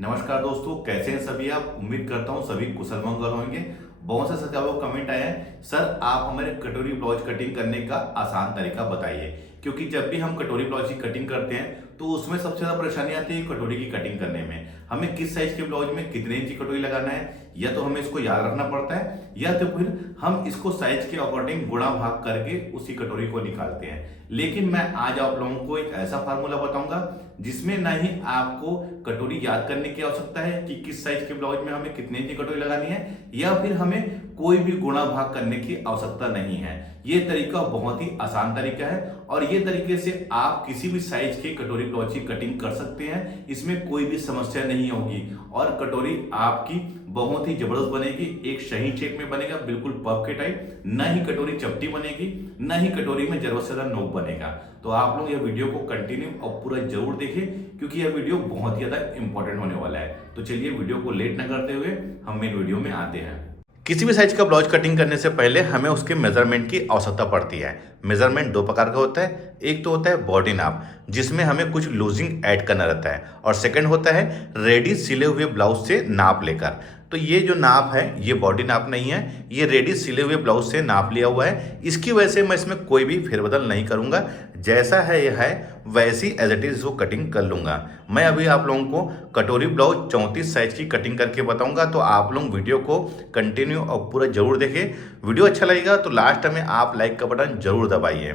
नमस्कार दोस्तों, कैसे हैं सभी आप। उम्मीद करता हूं सभी कुशल मंगल होंगे। बहुत से सत्यावो कमेंट आए हैं, सर आप हमारे कटोरी ब्लाउज कटिंग करने का आसान तरीका बताइए। क्योंकि जब भी हम कटोरी ब्लाउज की कटिंग करते हैं तो उसमें सबसे ज़्यादा परेशानी आती है कटोरी की कटिंग करने में। हमें किस साइज के ब्लाउज में कितने इंच की कटोरी लगाना है, या तो हमें इसको याद रखना पड़ता है, या तो फिर हम इसको साइज के अकॉर्डिंग गुणा भाग करके उसी कटोरी को निकालते हैं। लेकिन मैं आज आप लोगों को एक ऐसा फार्मूला बताऊंगा जिसमें ना ही आपको कटोरी याद करने की आवश्यकता है कि किस साइज के ब्लाउज में हमें कितने इंच की कटोरी लगानी है, या फिर हमें कोई भी गुणा भाग करने की आवश्यकता नहीं है। ये तरीका बहुत ही आसान तरीका है और ये तरीके से आप किसी भी साइज के कटोरी ब्लाउज की कटिंग कर सकते हैं। इसमें कोई भी समस्या नहीं होगी और कटोरी आपकी बहुत ही जबरदस्त बनेगी। एक सही शेप में बनेगा, बिल्कुल पफ के टाइप। ना ही कटोरी चपटी बनेगी, ना ही कटोरी में जरूरत से ज्यादा नोक बनेगा। तो आप लोग यह वीडियो को कंटिन्यू और पूरा जरूर देखें, क्योंकि यह वीडियो बहुत ही ज्यादा इंपॉर्टेंट होने वाला है। तो चलिए वीडियो को लेट न करते हुए हम मेन वीडियो में आते हैं। किसी भी साइज का ब्लाउज कटिंग करने से पहले हमें उसके मेजरमेंट की आवश्यकता पड़ती है। मेजरमेंट दो प्रकार का होता है, एक तो होता है बॉडी नाप जिसमें हमें कुछ लूजिंग ऐड करना रहता है, और सेकंड होता है रेडी सिले हुए ब्लाउज से नाप लेकर। तो ये जो नाप है ये बॉडी नाप नहीं है, ये रेडी सिले हुए ब्लाउज से नाप लिया हुआ है। इसकी वजह से मैं इसमें कोई भी फेरबदल नहीं करूंगा, जैसा है यह है वैसी एज इट इज वो कटिंग कर लूंगा। मैं अभी आप लोगों को कटोरी ब्लाउज 34 साइज की कटिंग करके बताऊंगा, तो आप लोग वीडियो को कंटिन्यू और पूरा जरूर देखें। वीडियो अच्छा लगेगा तो लास्ट में आप लाइक का बटन जरूर दबाइए।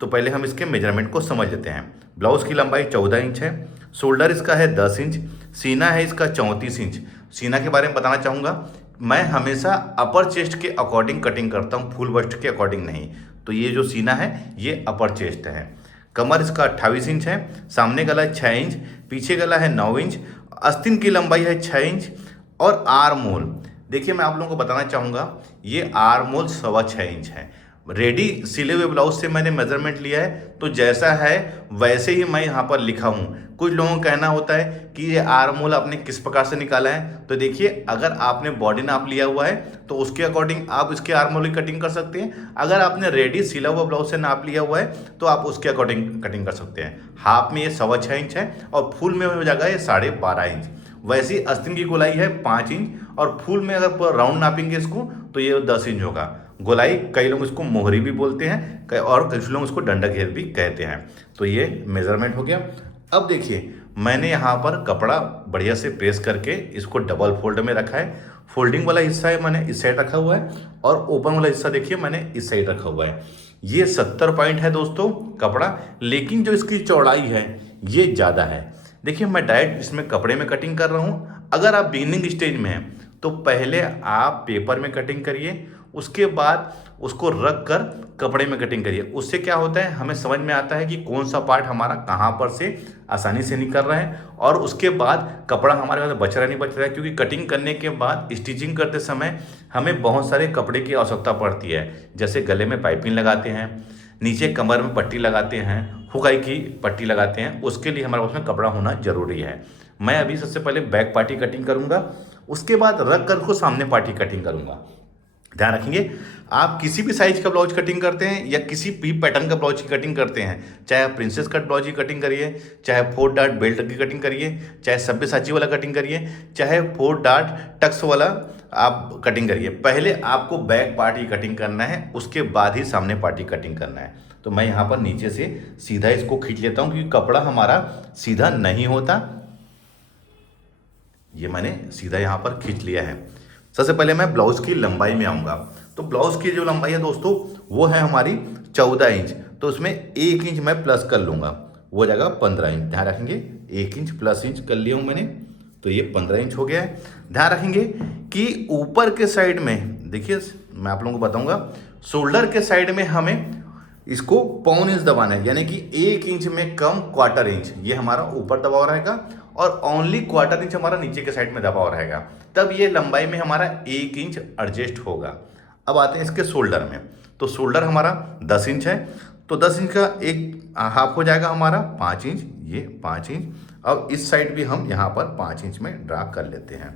तो पहले हम इसके मेजरमेंट को समझ लेते हैं। ब्लाउज की लंबाई 14 इंच है, शोल्डर इसका है 10 इंच, सीना है इसका 34 इंच। सीना के बारे में बताना चाहूँगा, मैं हमेशा अपर चेस्ट के अकॉर्डिंग कटिंग करता हूँ, फुल बस्ट के अकॉर्डिंग नहीं। तो ये जो सीना है ये अपर चेस्ट है। कमर इसका 28 इंच है, सामने गला 6 इंच, पीछे गला है 9 इंच, आस्तीन की लंबाई है 6 इंच। और आर्म होल देखिए, मैं आप लोगों को बताना चाहूँगा, ये आर्म होल 6.25 इंच है। रेडी सिले हुए ब्लाउज से मैंने मेजरमेंट लिया है, तो जैसा है वैसे ही मैं यहाँ पर लिखा हूँ। कुछ लोगों का कहना होता है कि ये आर्म होल आपने किस प्रकार से निकाला है। तो देखिए, अगर आपने बॉडी नाप लिया हुआ है तो उसके अकॉर्डिंग आप इसके आर्म होल की कटिंग कर सकते हैं। अगर आपने रेडी सिला हुआ ब्लाउज से नाप लिया हुआ है तो आप उसके अकॉर्डिंग कटिंग कर सकते हैं। हाफ में ये 6.25 इंच है और फुल में हो जाएगा ये 12.5 इंच। वैसी आस्तीन की गोलाई है 5 इंच, और फुल में अगर पूरा राउंड नापेंगे इसको तो ये 10 इंच होगा। गोलाई कई लोग इसको मोहरी भी बोलते हैं और कुछ लोग इसको डंडा घेर भी कहते हैं। तो ये मेजरमेंट हो गया। अब देखिए, मैंने यहाँ पर कपड़ा बढ़िया से प्रेस करके इसको डबल फोल्ड में रखा है। फोल्डिंग वाला हिस्सा है मैंने इस साइड रखा हुआ है, और ओपन वाला हिस्सा देखिए मैंने इस साइड रखा हुआ है। ये 70 पॉइंट है दोस्तों कपड़ा, लेकिन जो इसकी चौड़ाई है ये ज़्यादा है। देखिए, मैं डायरेक्ट इसमें कपड़े में कटिंग कर रहा हूँ। अगर आप बिगिनिंग स्टेज में हैं तो पहले आप पेपर में कटिंग करिए, उसके बाद उसको रख कर कपड़े में कटिंग करिए। उससे क्या होता है, हमें समझ में आता है कि कौन सा पार्ट हमारा कहाँ पर से आसानी से निकल रहा है, और उसके बाद कपड़ा हमारे पास बच रहा नहीं बच रहा है। क्योंकि कटिंग करने के बाद स्टिचिंग करते समय हमें बहुत सारे कपड़े की आवश्यकता पड़ती है। जैसे गले में पाइपिंग लगाते हैं, नीचे कमर में पट्टी लगाते हैं, हुकाई की पट्टी लगाते हैं, उसके लिए हमारे पास में कपड़ा होना जरूरी है। मैं अभी सबसे पहले बैक पार्टी कटिंग करूंगा, उसके बाद रख कर को सामने पार्टी कटिंग करूंगा। ध्यान रखेंगे, आप किसी भी साइज का ब्लाउज कटिंग करते हैं या किसी भी पैटर्न का ब्लाउज की कटिंग करते हैं, चाहे आप प्रिंसेस कट ब्लाउज की कटिंग करिए, चाहे 4 डार्ट बेल्ट की कटिंग करिए, चाहे सब्यसाची वाला कटिंग करिए, चाहे 4 डार्ट टक्स वाला आप कटिंग करिए, पहले आपको बैक पार्ट की कटिंग करना है, उसके बाद ही सामने पार्टी कटिंग करना है। तो मैं यहाँ पर नीचे से सीधा इसको खींच लेता हूँ, क्योंकि कपड़ा हमारा सीधा नहीं होता। ये मैंने सीधा यहाँ पर खींच लिया है। सबसे पहले मैं ब्लाउज की लंबाई में आऊँगा। तो ब्लाउज की जो लंबाई है दोस्तों वो है हमारी 14 इंच, तो उसमें 1 इंच मैं प्लस कर लूँगा, वो हो जाएगा 15 इंच। ध्यान रखेंगे, 1 इंच प्लस इंच कर लिया हूँ मैंने, तो ये 15 इंच हो गया है। ध्यान रखेंगे कि ऊपर के साइड में देखिए, मैं आप लोगों को बताऊँगा, शोल्डर के साइड में हमें इसको 1.25 इंच दबाना है, यानी कि 1 इंच में कम 1/4 इंच ये हमारा ऊपर दबाव रहेगा, और ओनली 1/4 इंच हमारा नीचे के साइड में दबाव रहेगा। तब ये लंबाई में हमारा 1 इंच एडजस्ट होगा। अब आते हैं इसके शोल्डर में। तो शोल्डर हमारा 10 इंच है, तो 10 इंच का एक हाफ हो जाएगा हमारा 5 इंच, ये 5 इंच। अब इस साइड भी हम यहाँ पर 5 इंच में ड्रा कर लेते हैं।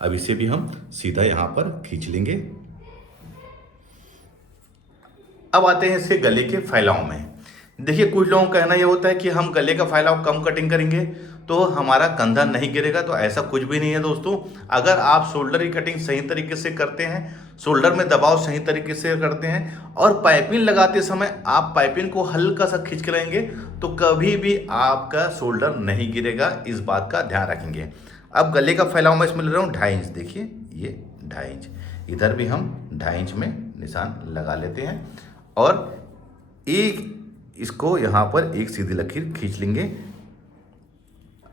अब इसे भी हम सीधा यहाँ पर खींच लेंगे। अब आते हैं इसके गले के फैलाव में। देखिए, कुछ लोगों का कहना यह होता है कि हम गले का फैलाव कम कटिंग करेंगे तो हमारा कंधा नहीं गिरेगा। तो ऐसा कुछ भी नहीं है दोस्तों। अगर आप शोल्डर की कटिंग सही तरीके से करते हैं, शोल्डर में दबाव सही तरीके से करते हैं और पाइपिंग लगाते समय आप पाइपिंग को हल्का सा खींच के रहेंगे तो कभी भी आपका शोल्डर नहीं गिरेगा। इस बात का ध्यान रखेंगे। अब गले का फैलाव मैं इसमें ले रहा हूँ 2.5 इंच। देखिए ये 2.5 इंच, इधर भी हम 2.5 इंच में निशान लगा लेते हैं और एक इसको यहाँ पर एक सीधी लकीर खींच लेंगे।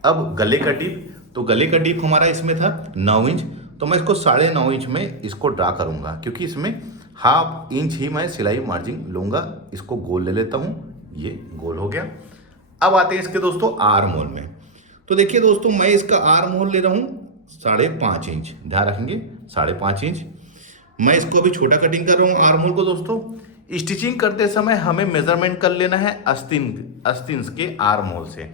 अब गले का टिप, तो गले का टिप हमारा इसमें था 9 इंच, तो मैं इसको 9.5 इंच में इसको ड्रा करूँगा क्योंकि इसमें 1/2 इंच ही मैं सिलाई मार्जिन लूँगा। इसको गोल ले लेता हूँ, ये गोल हो गया। अब आते हैं इसके दोस्तों आर्म होल में। तो देखिए दोस्तों, मैं इसका आर्म होल ले रहा हूँ 5.5 इंच, ध्यान रखेंगे 5.5 इंच। मैं इसको अभी छोटा कटिंग कर रहा हूँ आर्म होल को दोस्तों। स्टिचिंग करते समय हमें मेजरमेंट कर लेना है अस्तीन के आर्म होल से।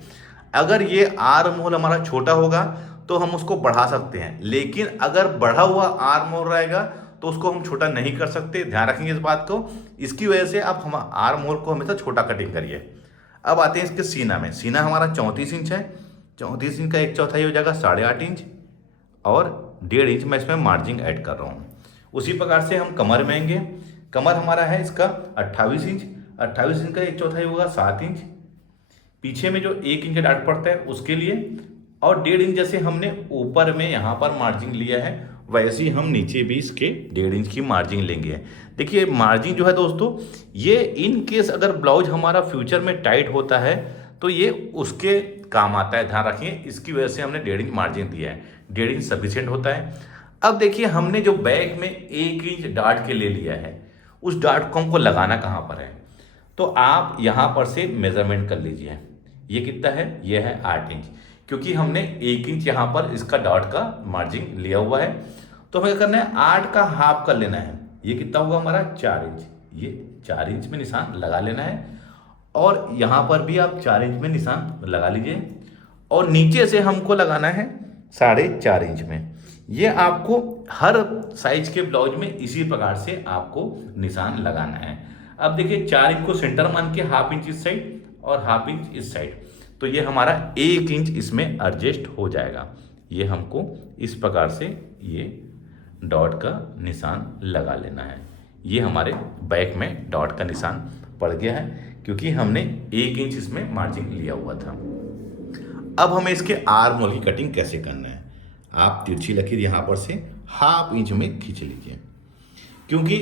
अगर ये आर्म होल हमारा छोटा होगा तो हम उसको बढ़ा सकते हैं, लेकिन अगर बढ़ा हुआ आर्म होल रहेगा तो उसको हम छोटा नहीं कर सकते। ध्यान रखेंगे इस बात को। इसकी वजह से आप हम आर्म होल को हमेशा छोटा कटिंग करिए। अब आते हैं इसके सीना में। सीना हमारा 34 इंच है, 34 इंच का 1/4 हो जाएगा 8.5 इंच और 1.5 इंच मैं इसमें मार्जिन ऐड कर रहा हूँ। उसी प्रकार से हम कमर में आएंगे। कमर हमारा है इसका 28 इंच, 28 इंच का 1/4 होगा 7 इंच। पीछे में जो 1 इंच डाट पड़ता है उसके लिए, और 1.5 इंच जैसे हमने ऊपर में यहाँ पर मार्जिन लिया है वैसे ही हम नीचे भी इसके 1.5 इंच की मार्जिन लेंगे। देखिए मार्जिन जो है दोस्तों, ये इन केस अगर ब्लाउज हमारा फ्यूचर में टाइट होता है तो ये उसके काम आता है। ध्यान रखिए, इसकी वजह से हमने 1.5 इंच मार्जिन दिया है। 1.5 इंच सफिशिएंट होता है। अब देखिए हमने जो बैक में 1 इंच डाट के ले लिया है, उस डाट को हमको लगाना कहाँ पर है, तो आप यहाँ पर से मेजरमेंट कर लीजिए। ये कितना है, ये है 8 इंच, क्योंकि हमने 1 इंच यहाँ पर इसका डॉट का मार्जिन लिया हुआ है। तो हमें क्या करना है, 8 का हाफ कर लेना है। ये कितना होगा हमारा 4 इंच। ये 4 इंच में निशान लगा लेना है और यहाँ पर भी आप 4 इंच में निशान लगा लीजिए और नीचे से हमको लगाना है 4.5 इंच में। ये आपको हर साइज के ब्लाउज में इसी प्रकार से आपको निशान लगाना है। अब देखिए 4 इंच को सेंटर मान के 1/2 इंच इस साइड और 1/2 इंच इस साइड, तो ये हमारा 1 इंच इसमें एडजस्ट हो जाएगा। ये हमको इस प्रकार से ये डॉट का निशान लगा लेना है। ये हमारे बैक में डॉट का निशान पड़ गया है क्योंकि हमने 1 इंच इसमें मार्जिन लिया हुआ था। अब हमें इसके आर्म होल की कटिंग कैसे करना है। आप तिरछी लकीर यहाँ पर से 1/2 इंच में खींच लीजिए। क्योंकि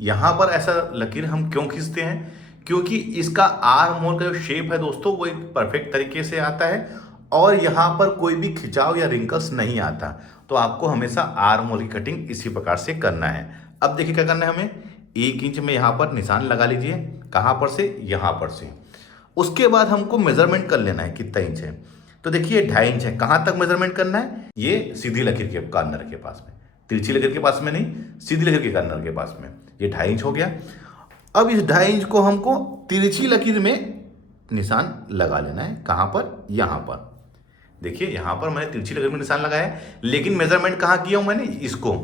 यहाँ पर ऐसा लकीर हम क्यों खींचते हैं, क्योंकि इसका आर्म होल का जो शेप है दोस्तों वो एक परफेक्ट तरीके से आता है और यहाँ पर कोई भी खिंचाव या रिंकल्स नहीं आता। तो आपको हमेशा आर्म होल की कटिंग इसी प्रकार से करना है। अब देखिए क्या करना है, हमें 1 इंच में यहाँ पर निशान लगा लीजिए। कहाँ पर से, यहाँ पर से। उसके बाद हमको मेजरमेंट कर लेना है कितना इंच है। तो देखिए 2.5 इंच है। कहाँ तक मेजरमेंट करना है, ये सीधी लकीर के कॉर्नर के पास में, तिरछी लकीर के पास में नहीं, सीधी लकीर के कॉर्नर के पास में। ये 2.5 इंच हो गया। अब इस 2.5 इंच को हमको तिरछी लकीर में निशान लगा लेना है। कहाँ पर, यहाँ पर। देखिए यहाँ पर मैंने तिरछी लकीर में निशान लगाया है, लेकिन मेजरमेंट कहाँ किया हूँ मैंने, इसको,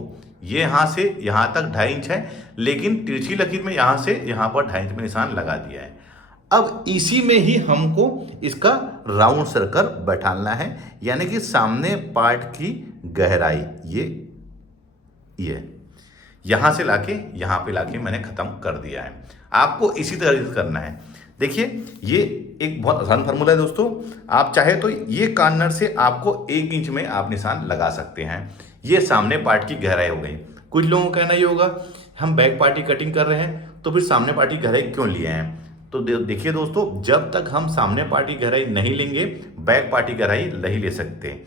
ये यहाँ से यहाँ तक 2.5 इंच है, लेकिन तिरछी लकीर में यहाँ से यहाँ पर 2.5 इंच में निशान लगा दिया है। अब इसी में ही हमको इसका राउंड सर्कल बैठाना है, यानी कि सामने पार्ट की गहराई ये यहां से लाके यहां पे लाके मैंने खत्म कर दिया है। आपको इसी तरह से करना है। देखिए ये एक बहुत आसान फार्मूला है दोस्तों। आप चाहे तो ये कॉर्नर से आपको 1 इंच में आप निशान लगा सकते हैं। ये सामने पार्ट की गहराई हो गई। कुछ लोगों का कहना ये होगा हम बैक पार्ट की कटिंग कर रहे हैं तो फिर सामने पार्ट की गहराई क्यों लिए हैं। तो देखिए दोस्तों, जब तक हम सामने पार्ट की गहराई नहीं लेंगे बैक पार्ट की गहराई नहीं ले सकते।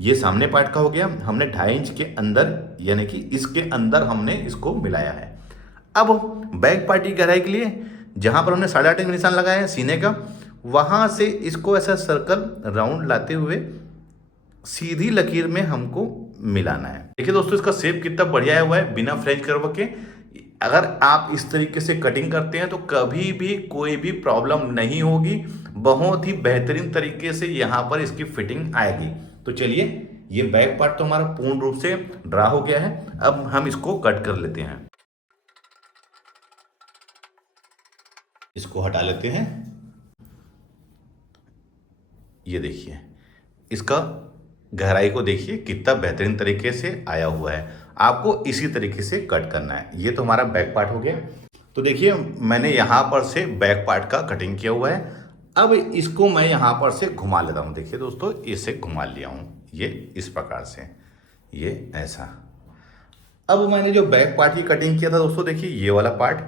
ये सामने पार्ट का हो गया, हमने 2.5 इंच के अंदर यानी कि इसके अंदर हमने इसको मिलाया है। अब बैक पार्ट की गहराई के लिए जहां पर हमने 8.5 इंच निशान लगाया है सीने का, वहां से इसको ऐसा सर्कल राउंड लाते हुए सीधी लकीर में हमको मिलाना है। देखिए दोस्तों, इसका शेप कितना बढ़िया आया हुआ है बिना फ्रेंच कर्व के। अगर आप इस तरीके से कटिंग करते हैं तो कभी भी कोई भी प्रॉब्लम नहीं होगी। बहुत ही बेहतरीन तरीके से यहाँ पर इसकी फिटिंग आएगी। तो चलिए, ये बैक पार्ट तो हमारा पूर्ण रूप से ड्रा हो गया है। अब हम इसको कट कर लेते हैं। इसको हटा लेते हैं। ये देखिए इसका गहराई को देखिए कितना बेहतरीन तरीके से आया हुआ है। आपको इसी तरीके से कट करना है। ये तो हमारा बैक पार्ट हो गया। तो देखिए मैंने यहाँ पर से बैक पार्ट का कटिंग किया हुआ है। अब इसको मैं यहाँ पर से घुमा लेता हूँ। देखिए दोस्तों, इसे घुमा लिया हूँ, ये इस प्रकार से, ये ऐसा। अब मैंने जो बैक पार्ट की कटिंग किया था दोस्तों, देखिए ये वाला पार्ट,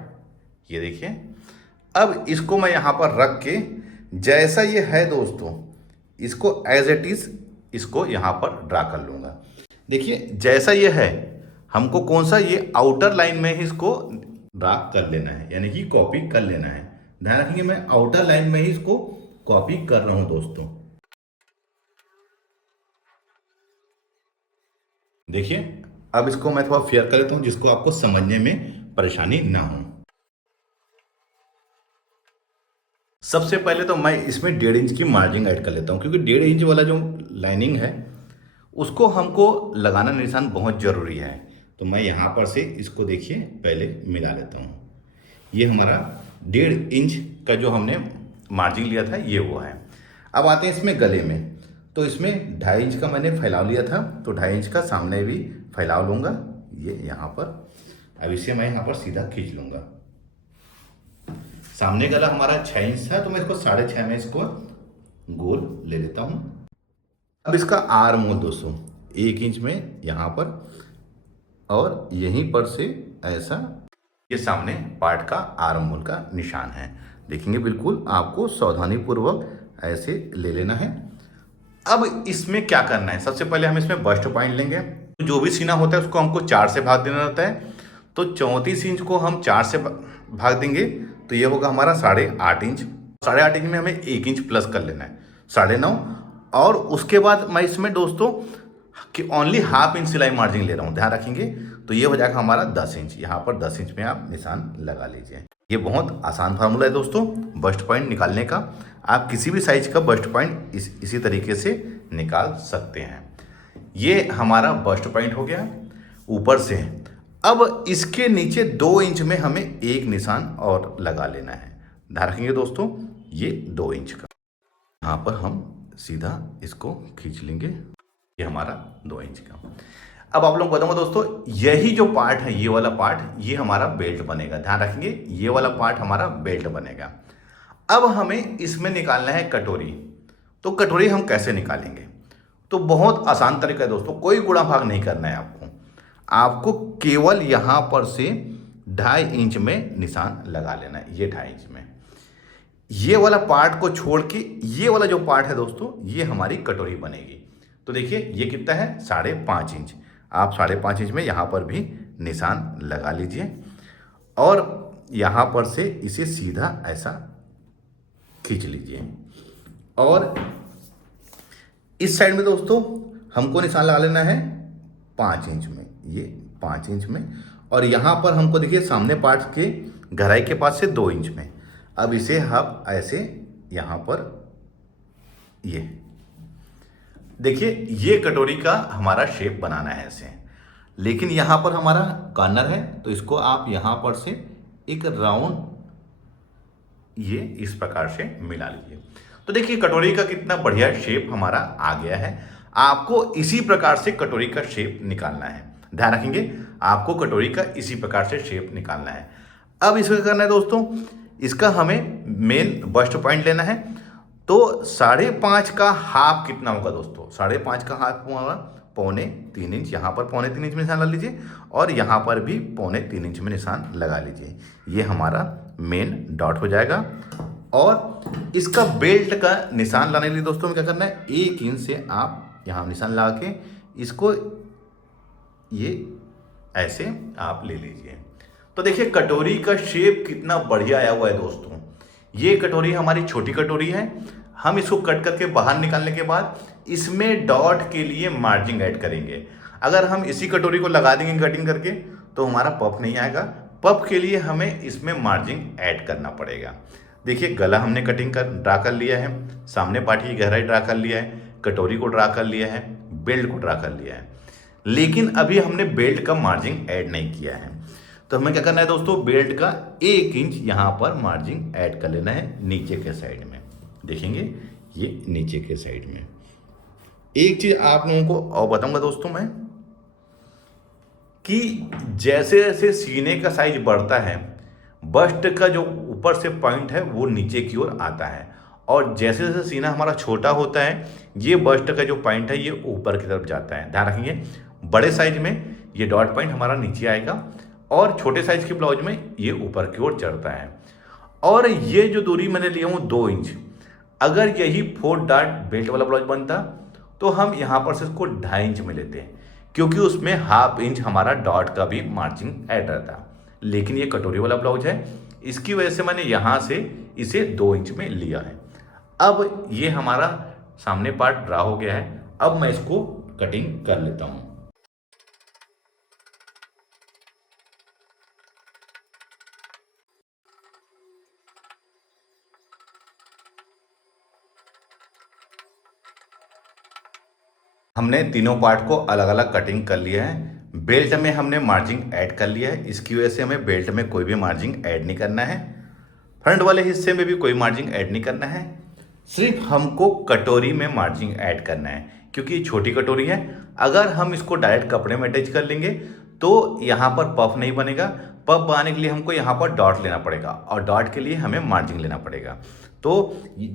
ये देखिए। अब इसको मैं यहाँ पर रख के जैसा ये है दोस्तों, इसको एज इट इज इसको यहाँ पर ड्रा कर लूँगा। देखिए जैसा ये है, हमको कौन सा ये आउटर लाइन में ही इसको ड्रा कर लेना है, यानी कि कॉपी कर लेना है। ध्यान रखेंगे मैं आउटर लाइन में ही इसको कॉपी कर रहा हूँ दोस्तों। देखिए अब इसको मैं थोड़ा फेयर कर लेता हूँ जिसको आपको समझने में परेशानी ना हो। सबसे पहले तो मैं इसमें 1.5 इंच की मार्जिन ऐड कर लेता हूँ, क्योंकि 1.5 इंच वाला जो लाइनिंग है उसको हमको लगाना निशान बहुत ज़रूरी है। तो मैं यहाँ पर से इसको देखिए पहले मिला लेता हूँ। ये हमारा 1.5 इंच का जो हमने मार्जिन लिया था ये वो है। अब आते हैं इसमें गले में। तो इसमें 2.5 इंच का मैंने फैलाव लिया था, तो 2.5 इंच का सामने भी फैलाव लूँगा, ये यहाँ पर। अब इसे मैं यहाँ पर सीधा खींच लूँगा। सामने गला हमारा 6 इंच था, तो मैं इसको 6.5 में इसको गोल ले लेता हूँ। अब इसका आर्म होल दोस्तों 1 इंच में यहाँ पर, और यहीं पर से ऐसा, ये सामने पार्ट का आर्म होल का निशान है। देखेंगे बिल्कुल आपको सावधानी पूर्वक ऐसे ले लेना है। अब इसमें क्या करना है, सबसे पहले हम इसमें बस्ट पॉइंट लेंगे। जो भी सीना होता है उसको हमको 4 से भाग देना रहता है। तो 34 इंच को हम 4 से भाग देंगे, तो ये होगा हमारा 8.5 इंच। 8.5 इंच में हमें 1 इंच प्लस कर लेना है, 9.5। और उसके बाद मैं इसमें दोस्तों कि ओनली हाफ इंच सिलाई मार्जिन ले रहा हूँ, ध्यान रखेंगे। तो ये हो जाएगा हमारा 10 इंच। यहाँ पर 10 इंच में आप निशान लगा लीजिए। ये बहुत आसान फार्मूला है दोस्तों बस्ट पॉइंट निकालने का। आप किसी भी साइज का बस्ट पॉइंट इसी तरीके से निकाल सकते हैं। ये हमारा बस्ट पॉइंट हो गया ऊपर से। अब इसके नीचे 2 इंच में हमें एक निशान और लगा लेना है। ध्यान रखेंगे दोस्तों, ये 2 इंच का यहाँ पर हम सीधा इसको खींच लेंगे। ये हमारा 2 इंच का। अब आप लोग बताऊंगा दोस्तों, यही जो पार्ट है, ये वाला पार्ट, ये हमारा बेल्ट बनेगा। ध्यान रखेंगे ये वाला पार्ट हमारा बेल्ट बनेगा। अब हमें इसमें निकालना है कटोरी। तो कटोरी हम कैसे निकालेंगे, तो बहुत आसान तरीका है दोस्तों। कोई गुणा भाग नहीं करना है आपको केवल यहाँ पर से 2.5 इंच में निशान लगा लेना है। ये 2.5 इंच में, ये वाला पार्ट को छोड़ के ये वाला जो पार्ट है दोस्तों, ये हमारी कटोरी बनेगी। तो देखिए ये कितना है, 5.5 इंच। आप 5.5 इंच में यहाँ पर भी निशान लगा लीजिए, और यहाँ पर से इसे सीधा ऐसा खींच लीजिए। और इस साइड में दोस्तों हमको निशान लगा लेना है 5 इंच में, ये 5 इंच में। और यहाँ पर हमको देखिए सामने पार्ट के गहराई के पास से 2 इंच में। अब इसे हम ऐसे यहाँ पर, ये देखिए ये कटोरी का हमारा शेप बनाना है ऐसे। लेकिन यहाँ पर हमारा कॉर्नर है, तो इसको आप यहाँ पर से एक राउंड ये इस प्रकार से मिला लीजिए। तो देखिए कटोरी का कितना बढ़िया शेप हमारा आ गया है। आपको इसी प्रकार से कटोरी का शेप निकालना है। ध्यान रखेंगे आपको कटोरी का इसी प्रकार से शेप निकालना है। अब इसको करना है दोस्तों, इसका हमें मेन बस्ट पॉइंट लेना है। तो 5.5 का हाफ कितना होगा दोस्तों, 5.5 का हाफ होगा 3.25 इंच। यहाँ पर 3.25 इंच में निशान लगा लीजिए, और यहाँ पर भी 3.25 इंच में निशान लगा लीजिए। ये हमारा मेन डॉट हो जाएगा। और इसका बेल्ट का निशान लाने के लिए दोस्तों में क्या करना है, 1 इंच से आप यहाँ निशान लगा के इसको ये ऐसे आप ले लीजिए। तो देखिए कटोरी का शेप कितना बढ़िया आया हुआ है दोस्तों। ये कटोरी हमारी छोटी कटोरी है। हम इसको कट करके बाहर निकालने के बाद इसमें डॉट के लिए मार्जिन ऐड करेंगे। अगर हम इसी कटोरी को लगा देंगे कटिंग करके तो हमारा पफ नहीं आएगा। पफ के लिए हमें इसमें मार्जिन ऐड करना पड़ेगा। देखिए गला हमने कटिंग कर ड्रा कर लिया है, सामने पार्ट की गहराई ड्रा कर लिया है, कटोरी को ड्रा कर लिया है, बेल्ट को ड्रा कर लिया है। लेकिन अभी हमने बेल्ट का मार्जिन ऐड नहीं किया है। तो हमें क्या करना है दोस्तों, बेल्ट का 1 इंच यहाँ पर मार्जिन ऐड कर लेना है नीचे के साइड में। देखेंगे ये नीचे के साइड में एक चीज आप लोगों को और बताऊंगा दोस्तों मैं, कि जैसे जैसे सीने का साइज बढ़ता है, बस्ट का जो ऊपर से पॉइंट है वो नीचे की ओर आता है, और जैसे जैसे सीना हमारा छोटा होता है, ये बस्ट का जो पॉइंट है ये ऊपर की तरफ जाता है। ध्यान रखेंगे, बड़े साइज में ये डॉट पॉइंट हमारा नीचे आएगा, और छोटे साइज के ब्लाउज में ये ऊपर की ओर चढ़ता है। और ये जो दूरी मैंने लिया हूँ 2 इंच, अगर यही 4 डॉट बेल्ट वाला ब्लाउज बनता तो हम यहाँ पर से इसको 2.5 इंच में लेते हैं, क्योंकि उसमें 1/2 इंच हमारा डॉट का भी मार्जिन ऐड रहता। लेकिन ये कटोरी वाला ब्लाउज है, इसकी वजह से मैंने यहाँ से इसे 2 इंच में लिया है। अब ये हमारा सामने पार्ट ड्रा हो गया है, अब मैं इसको कटिंग कर लेता हूँ। हमने तीनों पार्ट को अलग अलग कटिंग कर लिया है। बेल्ट में हमने मार्जिन ऐड कर लिया है, इसकी वजह से हमें बेल्ट में कोई भी मार्जिन ऐड नहीं करना है। फ्रंट वाले हिस्से में भी कोई मार्जिन ऐड नहीं करना है, सिर्फ हमको कटोरी में मार्जिन ऐड करना है, क्योंकि ये छोटी कटोरी है। अगर हम इसको डायरेक्ट कपड़े में अटैच कर लेंगे तो यहाँ पर पफ नहीं बनेगा। पफ बनाने के लिए हमको यहाँ पर डॉट लेना पड़ेगा, और डॉट के लिए हमें मार्जिन लेना पड़ेगा। तो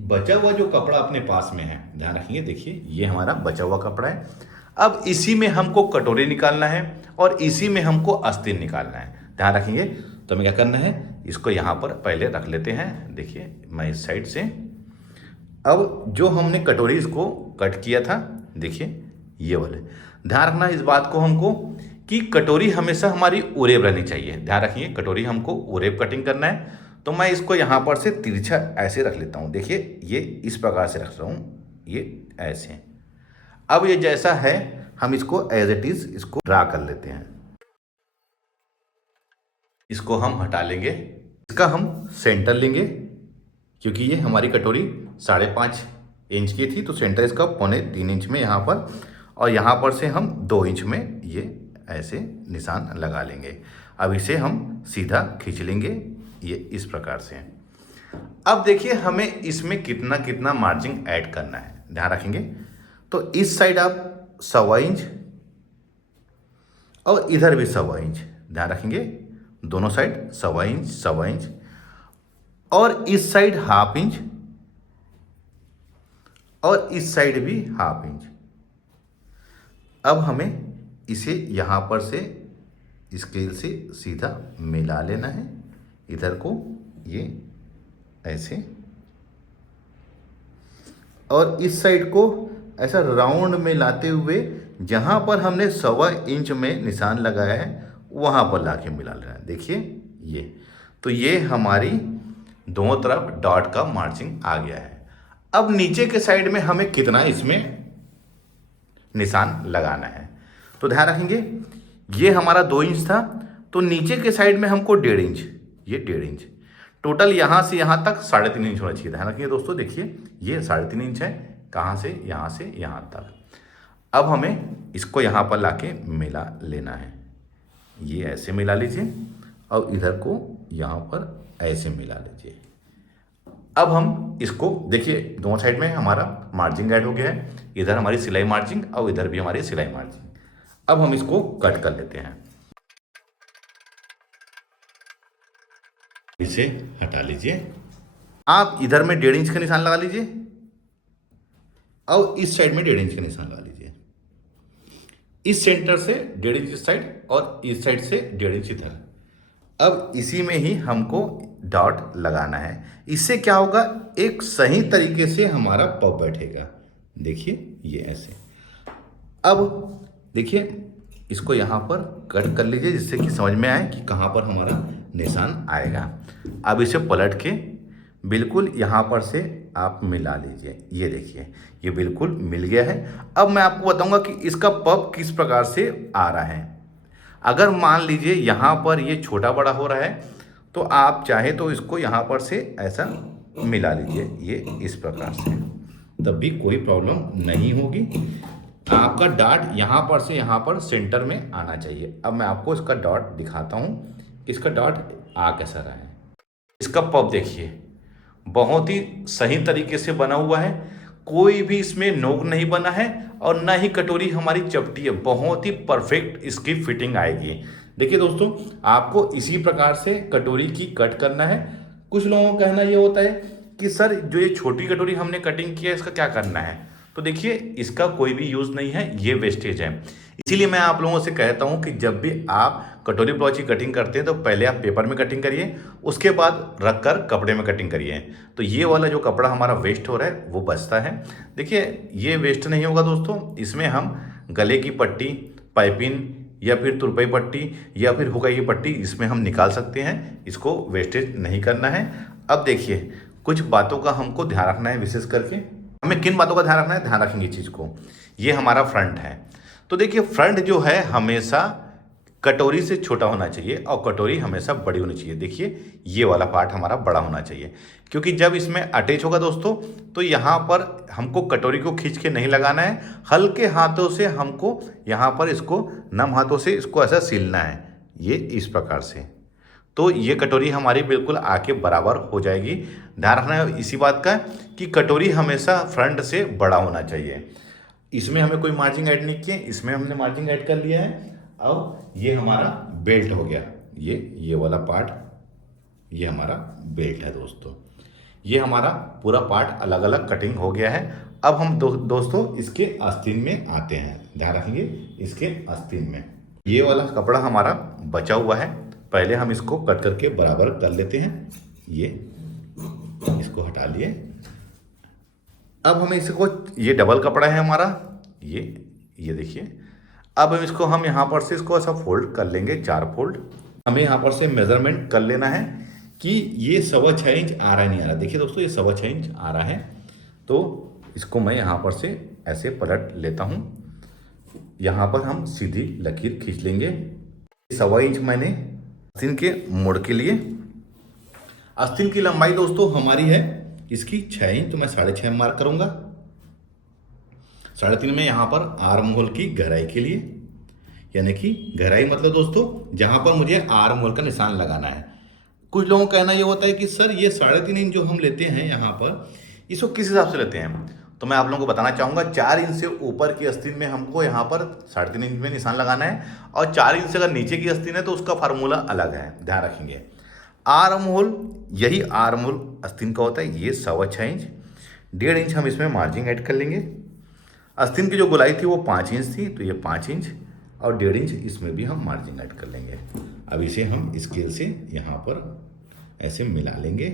बचा हुआ जो कपड़ा अपने पास में है, ध्यान रखिए, देखिए ये हमारा बचा हुआ कपड़ा है। अब इसी में हमको कटोरी निकालना है, और इसी में हमको आस्तीन निकालना है। ध्यान रखेंगे, तो हमें क्या करना है, इसको यहाँ पर पहले रख लेते हैं। देखिए मैं इस साइड से, अब जो हमने कटोरी इसको कट किया था, देखिए ये वाले, ध्यान रखना इस बात को हमको, कि कटोरी हमेशा हमारी उरेब रहनी चाहिए। ध्यान रखिए, कटोरी हमको उरेब कटिंग करना है। तो मैं इसको यहाँ पर से तिरछा ऐसे रख लेता हूँ। देखिए ये इस प्रकार से रख रहा हूँ, ये ऐसे। अब ये जैसा है हम इसको एज इट इज इसको ड्रा कर लेते हैं। इसको हम हटा लेंगे, इसका हम सेंटर लेंगे, क्योंकि ये हमारी कटोरी 5.5 इंच की थी, तो सेंटर इसका 3.25 इंच में यहाँ पर, और यहाँ पर से हम 2 इंच में ये ऐसे निशान लगा लेंगे। अब इसे हम सीधा खींच लेंगे, ये इस प्रकार से। अब देखिए हमें इसमें कितना कितना मार्जिन ऐड करना है, ध्यान रखेंगे। तो इस साइड आप 1.25 इंच, और इधर भी 1.25 इंच, ध्यान रखेंगे, दोनों साइड 1.25 इंच 1.25 इंच, और इस साइड 1/2 इंच, और इस साइड भी 1/2 इंच। अब हमें इसे यहाँ पर से स्केल से सीधा मिला लेना है, इधर को ये ऐसे, और इस साइड को ऐसा राउंड में लाते हुए जहाँ पर हमने 1.25 इंच में निशान लगाया है वहाँ पर लाके मिला लेना है। देखिए ये, तो ये हमारी दोनों तरफ डॉट का मार्जिन आ गया है। अब नीचे के साइड में हमें कितना इसमें निशान लगाना है, तो ध्यान रखेंगे, ये हमारा 2 इंच था, तो नीचे के साइड में हमको 1.5 इंच, ये 1.5 इंच, टोटल यहाँ से यहाँ तक 3.5 इंच होना चाहिए। ध्यान रखिए दोस्तों, देखिए ये 3.5 इंच है, कहाँ से यहाँ तक। अब हमें इसको यहाँ पर लाके मिला लेना है, ये ऐसे मिला लीजिए, और इधर को यहाँ पर ऐसे मिला लीजिए। अब हम इसको देखिए, दोनों साइड में हमारा मार्जिन ऐड हो गया है, इधर हमारी सिलाई मार्जिन और इधर भी हमारी सिलाई मार्जिन। अब हम इसको कट कर लेते हैं, इसे हटा लीजिए। आप इधर में 1.5 इंच का निशान लगा लीजिए, और इस साइड में 1.5 इंच का निशान लगा लीजिए। इस सेंटर से 1.5 इंच इस साइड, और इस साइड से 1.5 इंच इधर। अब इसी में ही हमको डॉट लगाना है। इससे क्या होगा, एक सही तरीके से हमारा पफ बैठेगा। देखिए ये ऐसे। अब देखिए इसको यहाँ पर कट कर लीजिए, जिससे कि समझ में आए कि कहाँ पर हमारा निशान आएगा। अब इसे पलट के बिल्कुल यहाँ पर से आप मिला लीजिए, ये देखिए ये बिल्कुल मिल गया है। अब मैं आपको बताऊंगा कि इसका पफ किस प्रकार से आ रहा है। अगर मान लीजिए यहाँ पर ये छोटा बड़ा हो रहा है, तो आप चाहे तो इसको यहाँ पर से ऐसा मिला लीजिए, ये इस प्रकार से, तब भी कोई प्रॉब्लम नहीं होगी। आपका डॉट यहाँ पर से यहाँ पर सेंटर में आना चाहिए। अब मैं आपको इसका डॉट दिखाता हूँ, इसका डॉट आ कैसा रहा है। इसका पफ देखिए बहुत ही सही तरीके से बना हुआ है, कोई भी इसमें नोक नहीं बना है और ना ही कटोरी हमारी चपटी है, बहुत ही परफेक्ट इसकी फिटिंग आएगी। देखिए दोस्तों, आपको इसी प्रकार से कटोरी की कट करना है। कुछ लोगों का कहना ये होता है कि सर जो ये छोटी कटोरी हमने कटिंग की है इसका क्या करना है, तो देखिए इसका कोई भी यूज़ नहीं है, ये वेस्टेज है। इसीलिए मैं आप लोगों से कहता हूँ कि जब भी आप कटोरी ब्लाउज की कटिंग करते हैं तो पहले आप पेपर में कटिंग करिए, उसके बाद रख कर कपड़े में कटिंग करिए। तो ये वाला जो कपड़ा हमारा वेस्ट हो रहा है वो बचता है। देखिए ये वेस्ट नहीं होगा दोस्तों, इसमें हम गले की पट्टी, पाइपिंग या फिर तुरपाई पट्टी या फिर हुकाई की पट्टी इसमें हम निकाल सकते हैं, इसको वेस्टेज नहीं करना है। अब देखिए कुछ बातों का हमको ध्यान रखना है, विशेष करके हमें किन बातों का ध्यान रखना है, ध्यान रखेंगे इस चीज़ को। ये हमारा फ्रंट है, तो देखिए फ्रंट जो है हमेशा कटोरी से छोटा होना चाहिए और कटोरी हमेशा बड़ी होनी चाहिए। देखिए ये वाला पार्ट हमारा बड़ा होना चाहिए, क्योंकि जब इसमें अटैच होगा दोस्तों तो यहाँ पर हमको कटोरी को खींच के नहीं लगाना है, हल्के हाथों से हमको यहाँ पर इसको नम हाथों से इसको ऐसा सीलना है, ये इस प्रकार से। तो ये कटोरी हमारी बिल्कुल आके बराबर हो जाएगी। ध्यान रखना है इसी बात का कि कटोरी हमेशा फ्रंट से बड़ा होना चाहिए। इसमें हमें कोई मार्जिंग ऐड नहीं किए, इसमें हमने मार्जिंग ऐड कर लिया है। अब ये हमारा बेल्ट हो गया, ये वाला पार्ट, ये हमारा बेल्ट है दोस्तों। ये हमारा पूरा पार्ट अलग अलग कटिंग हो गया है। अब हम दोस्तों इसके आस्तीन में आते हैं, ध्यान रखेंगे इसके आस्तीन में। ये वाला कपड़ा हमारा बचा हुआ है, पहले हम इसको कट करके बराबर कर लेते हैं। ये इसको हटा लिए। अब हमें इसको, ये डबल कपड़ा है हमारा, ये देखिए। अब इसको हम यहाँ पर से इसको ऐसा फोल्ड कर लेंगे, 4 फोल्ड। हमें यहाँ पर से मेजरमेंट कर लेना है कि ये 6.25 इंच आ रहा है नहीं आ रहा। देखिए दोस्तों ये 6.25 इंच आ रहा है, तो इसको मैं यहाँ पर से ऐसे पलट लेता हूँ। यहाँ पर हम सीधी लकीर खींच लेंगे। 1.25 इंच मैंने आस्तीन के मोड़ के लिए। आस्तीन की लंबाई दोस्तों हमारी है इसकी 6 इंच, तो मैं 6.5 मार्क करूंगा। 3.5 में यहाँ पर आर्म होल की गहराई के लिए, यानी कि गहराई मतलब दोस्तों जहाँ पर मुझे आर्म होल का निशान लगाना है। कुछ लोगों का कहना ये होता है कि सर ये 3.5 इंच जो हम लेते हैं यहाँ पर, इसको किस हिसाब से लेते हैं, तो मैं आप लोगों को बताना चाहूँगा 4 इंच से ऊपर की आस्तीन में हमको यहाँ पर 3.5 इंच में निशान लगाना है, और 4 इंच से अगर नीचे की आस्तीन है तो उसका फार्मूला अलग है, ध्यान रखेंगे। आर्म होल, यही आर्म होल आस्तीन का होता है, ये 6.25 इंच। 1.5 इंच हम इसमें मार्जिन ऐड कर लेंगे। आस्तीन की जो गोलाई थी वो 5 इंच थी, तो ये 5 इंच और 1.5 इंच इसमें भी हम मार्जिन ऐड कर लेंगे। अब इसे हम स्केल से यहाँ पर ऐसे मिला लेंगे।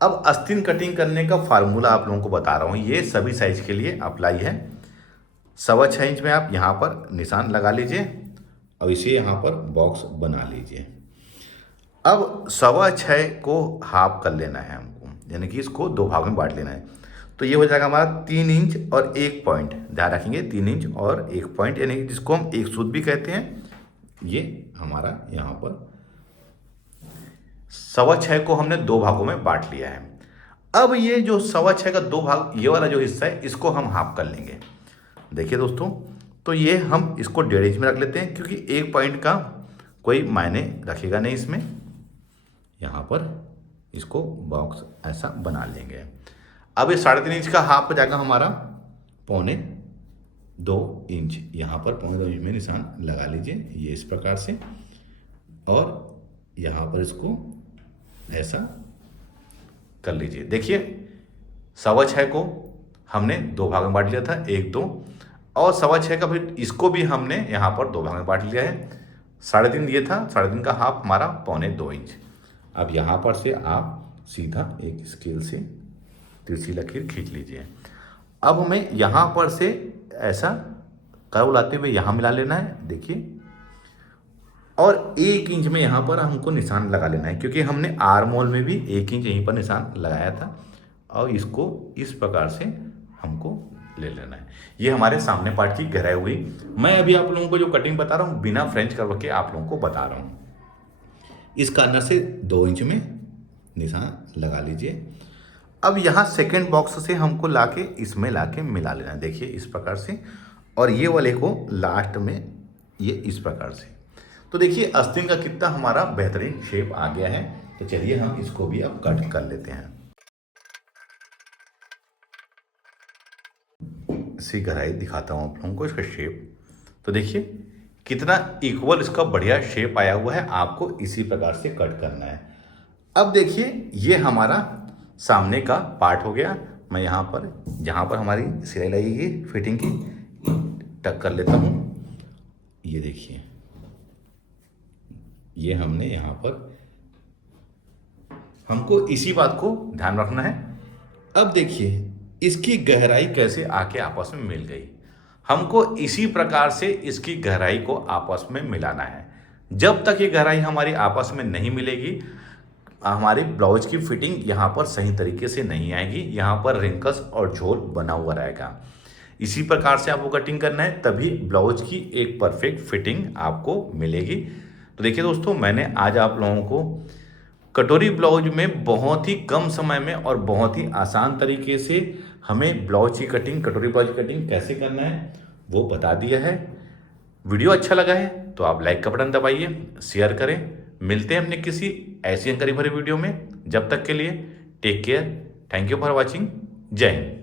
अब आस्तीन कटिंग करने का फार्मूला आप लोगों को बता रहा हूँ, ये सभी साइज के लिए अप्लाई है। 6.25 इंच में आप यहाँ पर निशान लगा लीजिए और इसे यहाँ पर बॉक्स बना लीजिए। अब 6.25 को हाफ कर लेना है हमको, यानी कि इसको 2 भाग में बांट लेना है। तो ये हो जाएगा हमारा 3 इंच और 1 पॉइंट, ध्यान रखेंगे 3 इंच और 1 पॉइंट, यानी कि जिसको हम 1 सूत भी कहते हैं। ये हमारा यहाँ पर 6.25 को हमने 2 भागों में बांट लिया है। अब ये जो 6.25 का 2 भाग, ये वाला जो हिस्सा है इसको हम हाफ कर लेंगे। देखिए दोस्तों, तो ये हम इसको 1.5 इंच में रख लेते हैं, क्योंकि 1 पॉइंट का कोई मायने रखेगा नहीं इसमें। यहाँ पर इसको बॉक्स ऐसा बना लेंगे। अब ये 3.5 इंच का हाफ हो जाएगा हमारा 1.25 इंच। यहाँ पर 1.25 इंच में निशान लगा लीजिए, ये इस प्रकार से, और यहाँ पर इसको ऐसा कर लीजिए। देखिए 6.25 को हमने 2 भाग में बांट लिया था, 1 2, और 6.25 का फिर इसको भी हमने यहाँ पर 2 भाग में बांट लिया है। 3.5 ये था, 3.5 का हाफ हमारा 1.25 इंच। अब यहाँ पर से आप सीधा एक स्केल से तिरछी लकीर खींच लीजिए। अब हमें यहाँ पर से ऐसा कर्व लाते हुए यहाँ मिला लेना है, देखिए, और 1 इंच में यहाँ पर हमको निशान लगा लेना है, क्योंकि हमने आर्म होल में भी 1 इंच यहीं पर निशान लगाया था, और इसको इस प्रकार से हमको ले लेना है। ये हमारे सामने पार्ट की गहराई हुई। मैं अभी आप लोगों को जो कटिंग बता रहा हूँ बिना फ्रेंच कर्व के आप लोगों को बता रहा हूँ। इस कॉर्नर से 2 इंच में निशान लगा लीजिए। अब यहाँ सेकेंड बॉक्स से हमको लाके इसमें लाके मिला लेना है, देखिए इस प्रकार से, और ये वाले को लास्ट में ये इस प्रकार से। तो देखिए आस्तीन का कितना हमारा बेहतरीन शेप आ गया है। तो चलिए हम इसको भी अब कट कर लेते हैं। सी गहराई दिखाता हूँ आप लोगों को इसका शेप। तो देखिए कितना इक्वल इसका बढ़िया शेप आया हुआ है, आपको इसी प्रकार से कट करना है। अब देखिए ये हमारा सामने का पार्ट हो गया। मैं यहाँ पर जहाँ पर हमारी सिलाई लगेगी फिटिंग की टक कर लेता हूँ। ये देखिए ये हमने यहाँ पर, हमको इसी बात को ध्यान रखना है। अब देखिए इसकी गहराई कैसे आके आपस में मिल गई। हमको इसी प्रकार से इसकी गहराई को आपस में मिलाना है। जब तक ये गहराई हमारी आपस में नहीं मिलेगी, हमारी ब्लाउज की फिटिंग यहाँ पर सही तरीके से नहीं आएगी, यहाँ पर रिंकल्स और झोल बना हुआ रहेगा। इसी प्रकार से आपको कटिंग करना है, तभी ब्लाउज की एक परफेक्ट फिटिंग आपको मिलेगी। तो देखिए दोस्तों, मैंने आज आप लोगों को कटोरी ब्लाउज में बहुत ही कम समय में और बहुत ही आसान तरीके से हमें ब्लाउज की कटिंग, कटोरी ब्लाउज की कटिंग कैसे करना है वो बता दिया है। वीडियो अच्छा लगा है तो आप लाइक का बटन दबाइए, शेयर करें। मिलते हैं अपने किसी ऐसी जानकारी भरे वीडियो में। जब तक के लिए take care, thank you for watching, जय हिंद।